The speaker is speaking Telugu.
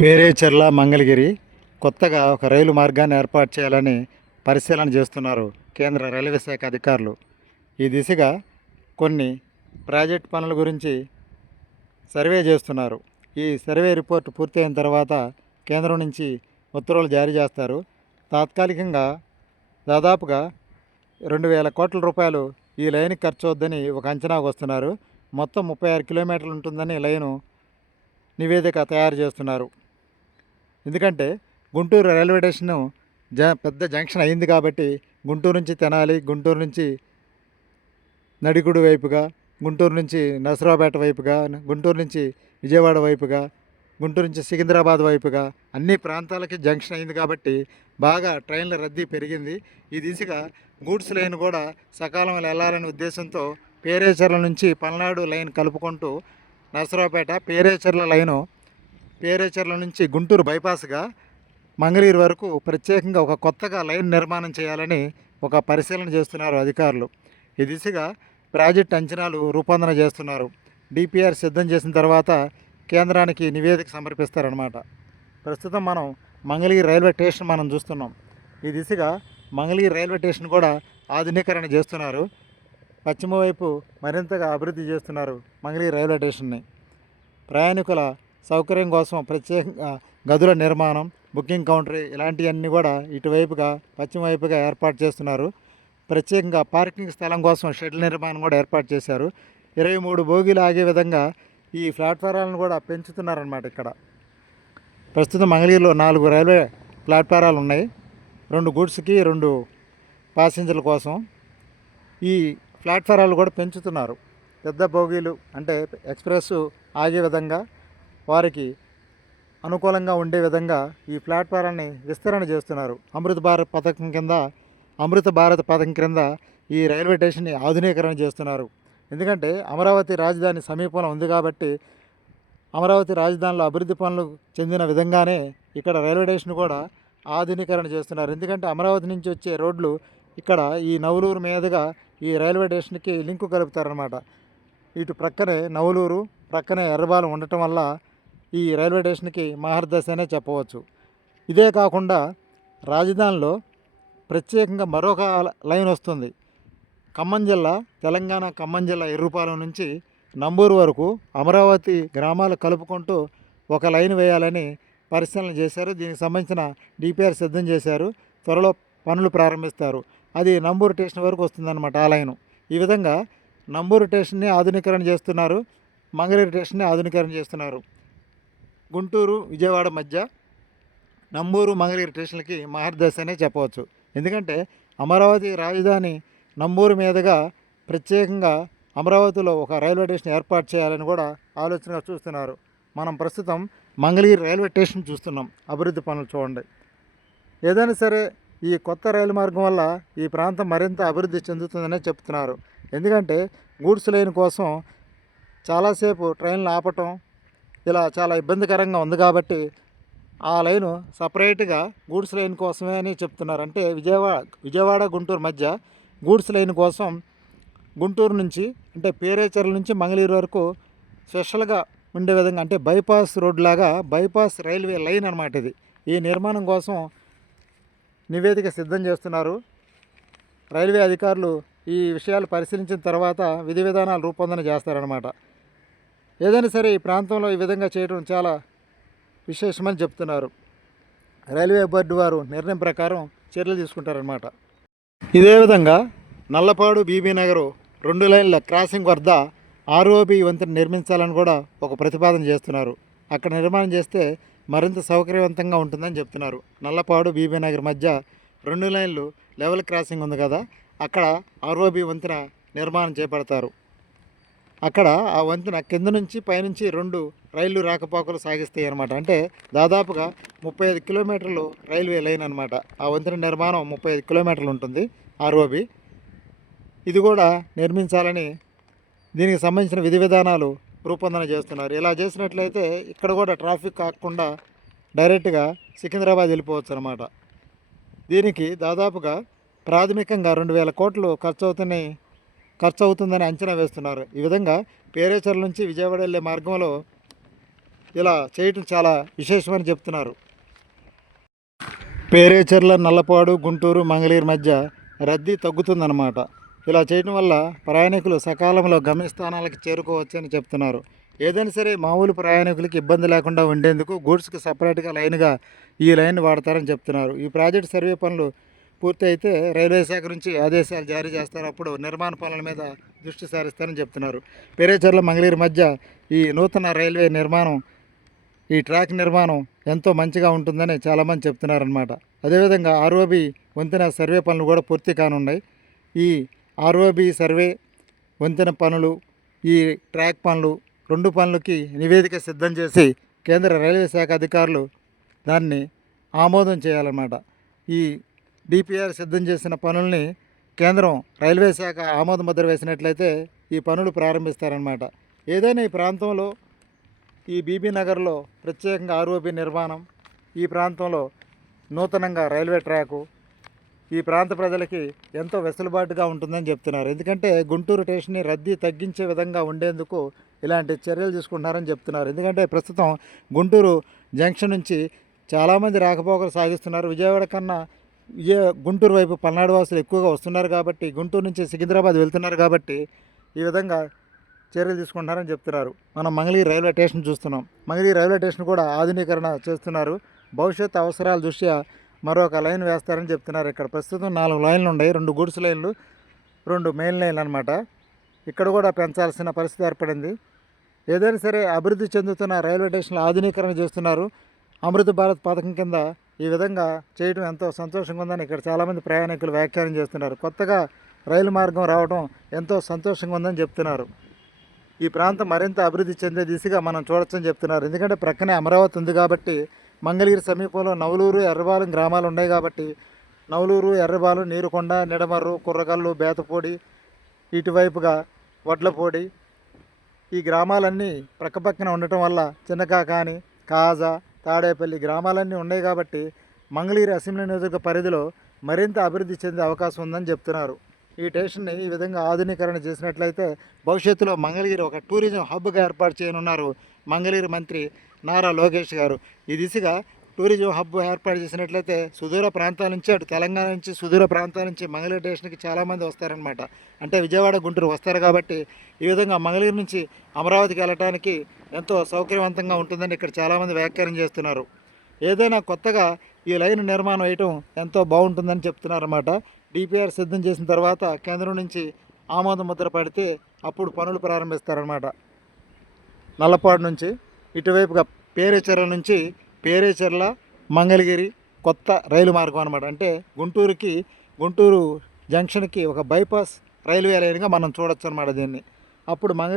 పేరేచెర్ల మంగళగిరి కొత్తగా ఒక రైలు మార్గాన్ని ఏర్పాటు చేయాలని పరిశీలన చేస్తున్నారు కేంద్ర రైల్వే శాఖ అధికారులు. ఈ దిశగా కొన్ని ప్రాజెక్ట్ పనుల గురించి సర్వే చేస్తున్నారు. ఈ సర్వే రిపోర్ట్ పూర్తయిన తర్వాత కేంద్రం నుంచి ఉత్తర్వులు జారీ చేస్తారు. తాత్కాలికంగా దాదాపుగా రెండు వేల కోట్ల రూపాయలు ఈ లైన్కి ఖర్చు అవుద్దని ఒక అంచనాకు వస్తున్నారు. మొత్తం ముప్పై ఆరు కిలోమీటర్లు ఉంటుందని లైను నివేదిక తయారు చేస్తున్నారు. ఎందుకంటే గుంటూరు రైల్వే స్టేషన్ జ పెద్ద జంక్షన్ అయింది కాబట్టి గుంటూరు నుంచి తెనాలి గుంటూరు నుంచి నడికుడు వైపుగా గుంటూరు నుంచి నసరాపేట వైపుగా గుంటూరు నుంచి విజయవాడ వైపుగా గుంటూరు నుంచి సికింద్రాబాద్ వైపుగా అన్ని ప్రాంతాలకి జంక్షన్ అయింది కాబట్టి బాగా ట్రైన్ల రద్దీ పెరిగింది. ఈ దిశగా గూడ్స్ లైన్ కూడా సకాలంలో వెళ్ళాలనే ఉద్దేశంతో పేరేచర్ల నుంచి పల్నాడు లైన్ కలుపుకుంటూ నరసరావుపేట పేరేచర్ల లైను. పేరేచర్ల నుంచి గుంటూరు బైపాస్గా మంగళగిరి వరకు ప్రత్యేకంగా ఒక కొత్తగా లైన్ నిర్మాణం చేయాలని ఒక పరిశీలన చేస్తున్నారు అధికారులు. ఈ దిశగా ప్రాజెక్ట్ అంచనాలు రూపొందన చేస్తున్నారు. డిపిఆర్ సిద్ధం చేసిన తర్వాత కేంద్రానికి నివేదిక సమర్పిస్తారనమాట ప్రస్తుతం మనం మంగళగిరి రైల్వే స్టేషన్ మనం చూస్తున్నాం. ఈ దిశగా మంగళగిరి రైల్వే స్టేషన్ కూడా ఆధునీకరణ చేస్తున్నారు. పశ్చిమ వైపు మరింతగా అభివృద్ధి చేస్తున్నారు మంగళీ రైల్వే స్టేషన్ని. ప్రయాణికుల సౌకర్యం కోసం ప్రత్యేకంగా గదుల నిర్మాణం బుకింగ్ కౌంటర్ ఇలాంటివన్నీ కూడా ఇటువైపుగా పశ్చిమ వైపుగా ఏర్పాటు చేస్తున్నారు. ప్రత్యేకంగా పార్కింగ్ స్థలం కోసం షెడ్ల నిర్మాణం కూడా ఏర్పాటు చేశారు. ఇరవై మూడు బోగీలు ఆగే విధంగా ఈ ప్లాట్ఫారాలను కూడా పెంచుతున్నారన్నమాట ఇక్కడ. ప్రస్తుతం మంగళగిరిలో నాలుగు రైల్వే ప్లాట్ఫారాలు ఉన్నాయి రెండు గూడ్స్కి రెండు ప్యాసింజర్ల కోసం. ఈ ప్లాట్ఫారాలు కూడా పెంచుతున్నారు. పెద్ద బోగీలు అంటే ఎక్స్ప్రెస్ ఆగే విధంగా వారికి అనుకూలంగా ఉండే విధంగా ఈ ప్లాట్ఫారాన్ని విస్తరణ చేస్తున్నారు. అమృత భారత్ పథకం కింద అమృత భారత్ పథకం క్రింద ఈ రైల్వే స్టేషన్ని ఆధునీకరణ చేస్తున్నారు. ఎందుకంటే అమరావతి రాజధాని సమీపంలో ఉంది కాబట్టి అమరావతి రాజధానిలో అభివృద్ధి పనులు చెందిన విధంగానే ఇక్కడ రైల్వే స్టేషన్ కూడా ఆధునీకరణ చేస్తున్నారు. ఎందుకంటే అమరావతి నుంచి వచ్చే రోడ్లు ఇక్కడ ఈ నవలూరు మీదుగా ఈ రైల్వే స్టేషన్కి లింకు కలుపుతారనమాట ఇటు ప్రక్కనే నవలూరు ప్రక్కనే ఎర్రబాలెం ఉండటం వల్ల ఈ రైల్వే స్టేషన్కి మహర్దశ అనే చెప్పవచ్చు. ఇదే కాకుండా రాజధానిలో ప్రత్యేకంగా మరొక లైన్ వస్తుంది. ఖమ్మం జిల్లా తెలంగాణ ఖమ్మం జిల్లా ఎర్రుపాలెం నుంచి నంబూరు వరకు అమరావతి గ్రామాలు కలుపుకుంటూ ఒక లైన్ వేయాలని పరిశీలన చేశారు. దీనికి సంబంధించిన డిపిఆర్ సిద్ధం చేశారు. త్వరలో పనులు ప్రారంభిస్తారు. అది నంబూరు స్టేషన్ వరకు వస్తుందన్నమాట ఆ లైను. ఈ విధంగా నంబూరు స్టేషన్ని ఆధునీకరణ చేస్తున్నారు మంగళగిరి స్టేషన్ని ఆధునీకరణ చేస్తున్నారు. గుంటూరు విజయవాడ మధ్య నంబూరు మంగళగిరి స్టేషన్లకి మహర్దశ అనే చెప్పవచ్చు. ఎందుకంటే అమరావతి రాజధాని నంబూరు మీదుగా ప్రత్యేకంగా అమరావతిలో ఒక రైల్వే స్టేషన్ ఏర్పాటు చేయాలని కూడా ఆలోచనగా చూస్తున్నారు. మనం ప్రస్తుతం మంగళగిరి రైల్వే స్టేషన్ చూస్తున్నాం. అభివృద్ధి పనులు చూడండి. ఏదైనా సరే ఈ కొత్త రైలు మార్గం వల్ల ఈ ప్రాంతం మరింత అభివృద్ధి చెందుతుందనే చెప్తున్నారు. ఎందుకంటే గూడ్స్ లైన్ కోసం చాలాసేపు ట్రైన్లు ఆపటం ఇలా చాలా ఇబ్బందికరంగా ఉంది కాబట్టి ఆ లైను సపరేట్గా గూడ్స్ లైన్ కోసమే అని చెప్తున్నారు. అంటే విజయవాడ విజయవాడ గుంటూరు మధ్య గూడ్స్ లైన్ కోసం గుంటూరు నుంచి అంటే పేరేచర్ల నుంచి మంగళూరు వరకు స్పెషల్గా ఉండే విధంగా అంటే బైపాస్ రోడ్ లాగా బైపాస్ రైల్వే లైన్ అనమాట ఇది. ఈ నిర్మాణం కోసం నివేదిక సిద్ధం చేస్తున్నారు. రైల్వే అధికారులు ఈ విషయాలు పరిశీలించిన తర్వాత విధి విధానాలు రూపొందన చేస్తారనమాట ఏదైనా సరే ఈ ప్రాంతంలో ఈ విధంగా చేయడం చాలా విశేషమని చెప్తున్నారు. రైల్వే బోర్డు వారు నిర్ణయం ప్రకారం చర్యలు తీసుకుంటారనమాట ఇదే విధంగా నల్లపాడు బీబీనగర్ రెండు లైన్ల క్రాసింగ్ వద్ద ఆర్ఓబి వంతెన నిర్మించాలని కూడా ఒక ప్రతిపాదన చేస్తున్నారు. అక్కడ నిర్మాణం చేస్తే మరింత సౌకర్యవంతంగా ఉంటుందని చెప్తున్నారు. నల్లపాడు బీబీ నగర్ మధ్య రెండు లైన్లు లెవెల్ క్రాసింగ్ ఉంది కదా అక్కడ ఆర్ఓబి వంతెన నిర్మాణం చేపడతారు. అక్కడ ఆ వంతెన కింద నుంచి పైనుంచి రెండు రైళ్ళు రాకపోకలు సాగిస్తాయి అనమాట అంటే దాదాపుగా ముప్పై ఐదు కిలోమీటర్లు రైల్వే లైన్ అనమాట ఆ వంతెన నిర్మాణం ముప్పై ఐదు కిలోమీటర్లు ఉంటుంది ఆర్ఓబి. ఇది కూడా నిర్మించాలని దీనికి సంబంధించిన విధి విధానాలు రూపొందన చేస్తున్నారు. ఇలా చేసినట్లయితే ఇక్కడ కూడా ట్రాఫిక్ కాకుండా డైరెక్ట్గా సికింద్రాబాద్ వెళ్ళిపోవచ్చు అనమాట దీనికి దాదాపుగా ప్రాథమికంగా రెండు వేల కోట్లు ఖర్చు అవుతున్నాయి ఖర్చు అవుతుందని అంచనా వేస్తున్నారు. ఈ విధంగా పేరేచర్ల నుంచి విజయవాడ వెళ్ళే మార్గంలో ఇలా చేయటం చాలా విశేషమని చెప్తున్నారు. పేరేచర్ల నల్లపాడు గుంటూరు మంగళగిరి మధ్య రద్దీ తగ్గుతుందన్నమాట. ఇలా చేయడం వల్ల ప్రయాణికులు సకాలంలో గమ్యస్థానాలకు చేరుకోవచ్చని చెప్తున్నారు. ఏదైనా సరే మామూలు ప్రయాణికులకి ఇబ్బంది లేకుండా ఉండేందుకు గూడ్స్కి సపరేట్గా లైన్గా ఈ లైన్ వాడతారని చెప్తున్నారు. ఈ ప్రాజెక్ట్ సర్వే పనులు పూర్తి అయితే రైల్వే శాఖ నుంచి ఆదేశాలు జారీ చేస్తారు. అప్పుడు నిర్మాణ పనుల మీద దృష్టి సారిస్తారని చెప్తున్నారు. పెరేచర్ల మంగళగిరి మధ్య ఈ నూతన రైల్వే నిర్మాణం ఈ ట్రాక్ నిర్మాణం ఎంతో మంచిగా ఉంటుందని చాలామంది చెప్తున్నారనమాట అదేవిధంగా ఆర్ఓబి వంతెన సర్వే పనులు కూడా పూర్తి కానున్నాయి. ఈ ఆర్ఓబి సర్వే వంతెన పనులు ఈ ట్రాక్ పనులు రెండు పనులకి నివేదిక సిద్ధం చేసి కేంద్ర రైల్వే శాఖ అధికారులు దాన్ని ఆమోదం చేయాలన్నమాట. ఈ డిపిఆర్ సిద్ధం చేసిన పనుల్ని కేంద్రం రైల్వే శాఖ ఆమోద ముద్ర వేసినట్లయితే ఈ పనులు ప్రారంభిస్తారనమాట ఏదైనా ఈ ప్రాంతంలో ఈ బీబీ నగర్లో ప్రత్యేకంగా ఆర్ఓబి నిర్మాణం ఈ ప్రాంతంలో నూతనంగా రైల్వే ట్రాకు ఈ ప్రాంత ప్రజలకి ఎంతో వెసులుబాటుగా ఉంటుందని చెప్తున్నారు. ఎందుకంటే గుంటూరు స్టేషన్ని రద్దీ తగ్గించే విధంగా ఉండేందుకు ఇలాంటి చర్యలు తీసుకుంటున్నారని చెప్తున్నారు. ఎందుకంటే ప్రస్తుతం గుంటూరు జంక్షన్ నుంచి చాలామంది రాకపోకలు సాగిస్తున్నారు. విజయవాడ కన్నా విజయ గుంటూరు వైపు పల్నాడు వాసులు ఎక్కువగా వస్తున్నారు కాబట్టి గుంటూరు నుంచి సికింద్రాబాద్ వెళ్తున్నారు కాబట్టి ఈ విధంగా చర్యలు తీసుకుంటున్నారని చెప్తున్నారు. మనం మంగళగిరి రైల్వే స్టేషన్ చూస్తున్నాం. మంగళగిరి రైల్వే స్టేషన్ కూడా ఆధునీకరణ చేస్తున్నారు. భవిష్యత్ అవసరాల దృష్ట్యా మరొక లైన్ వేస్తారని చెప్తున్నారు ఇక్కడ. ప్రస్తుతం నాలుగు లైన్లు ఉన్నాయి. రెండు గుడ్స్ లైన్లు రెండు మెయిన్ లైన్లు అనమాట ఇక్కడ కూడా పెంచాల్సిన పరిస్థితి ఏర్పడింది. ఏదైనా సరే అభివృద్ధి చెందుతున్న రైల్వే స్టేషన్ల ఆధునీకరణ చేస్తున్నారు. అమృత భారత్ పథకం కింద ఈ విధంగా చేయడం ఎంతో సంతోషంగా ఉందని ఇక్కడ చాలామంది ప్రయాణికులు వ్యాఖ్యానం చేస్తున్నారు. కొత్తగా రైలు మార్గం రావడం ఎంతో సంతోషంగా ఉందని చెప్తున్నారు. ఈ ప్రాంతం మరింత అభివృద్ధి చెందే దిశగా మనం చూడొచ్చని చెప్తున్నారు. ఎందుకంటే ప్రక్కనే అమరావతి ఉంది కాబట్టి మంగళగిరి సమీపంలో నవలూరు ఎర్రబాలెం గ్రామాలు ఉన్నాయి కాబట్టి నవలూరు ఎర్రబాలెం నీరుకొండ నిడమర్రు కుర్రకల్లు బేతపూడి ఇటువైపుగా వడ్లపూడి ఈ గ్రామాలన్నీ ప్రక్కపక్కన ఉండటం వల్ల చిన్నకాకాని కాజా తాడేపల్లి గ్రామాలన్నీ ఉన్నాయి కాబట్టి మంగళగిరి అసెంబ్లీ నియోజక పరిధిలో మరింత అభివృద్ధి చెందే అవకాశం ఉందని చెప్తున్నారు. ఈ స్టేషన్ని ఈ విధంగా ఆధునీకరణ చేసినట్లయితే భవిష్యత్తులో మంగళగిరి ఒక టూరిజం హబ్గా ఏర్పాటు చేయనున్నారు మంగళగిరి మంత్రి నారా లోకేష్ గారు. ఈ దిశగా టూరిజం హబ్ ఏర్పాటు చేసినట్లయితే సుదూర ప్రాంతాల నుంచి అటు తెలంగాణ నుంచి సుదూర ప్రాంతాల నుంచి మంగళగిరి స్టేషన్కి చాలామంది వస్తారనమాట అంటే విజయవాడ గుంటూరు వస్తారు కాబట్టి ఈ విధంగా మంగళగిరి నుంచి అమరావతికి వెళ్ళటానికి ఎంతో సౌకర్యవంతంగా ఉంటుందని ఇక్కడ చాలామంది వ్యాఖ్యానం చేస్తున్నారు. ఏదైనా కొత్తగా ఈ లైన్ నిర్మాణం వేయటం ఎంతో బాగుంటుందని చెప్తున్నారన్నమాట. డిపిఆర్ సిద్ధం చేసిన తర్వాత కేంద్రం నుంచి ఆమోద ముద్ర పడితే అప్పుడు పనులు ప్రారంభిస్తారన్నమాట. నల్లపాడు నుంచి ఇటువైపుగా పేరేచెర్ల నుంచి పేరేచెర్ల మంగళగిరి కొత్త రైలు మార్గం అనమాట అంటే గుంటూరుకి గుంటూరు జంక్షన్కి ఒక బైపాస్ రైల్వే లైన్గా మనం చూడొచ్చు అనమాట దీన్ని. అప్పుడు మంగళ